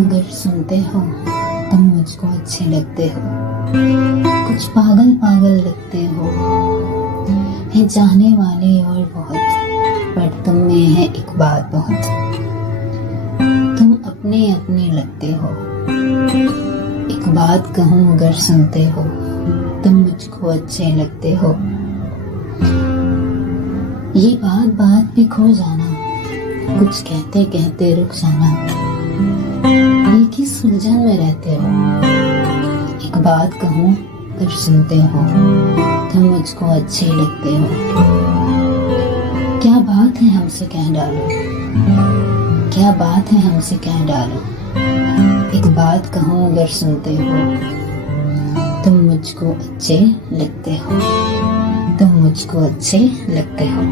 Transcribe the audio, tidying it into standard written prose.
अगर सुनते हो तुम मुझको अच्छे लगते हो। कुछ पागल पागल लगते हो, है चाहने वाले और बहुत, पर तुम में है एक बात बहुत। तुम अपने अपने लगते हो। एक बात कहूँ अगर सुनते हो, तुम मुझको अच्छे लगते हो। ये बात बात पे खो जाना, कुछ कहते कहते रुक जाना, ये किस उलझन में रहते हो। एक बात कहूँ अगर सुनते हो, तुम मुझको अच्छे लगते हो। क्या बात है हमसे कह डालो, क्या बात है हमसे कह डालो। एक बात कहूँ अगर सुनते हो, तुम मुझको अच्छे लगते हो, तुम मुझको अच्छे लगते हो।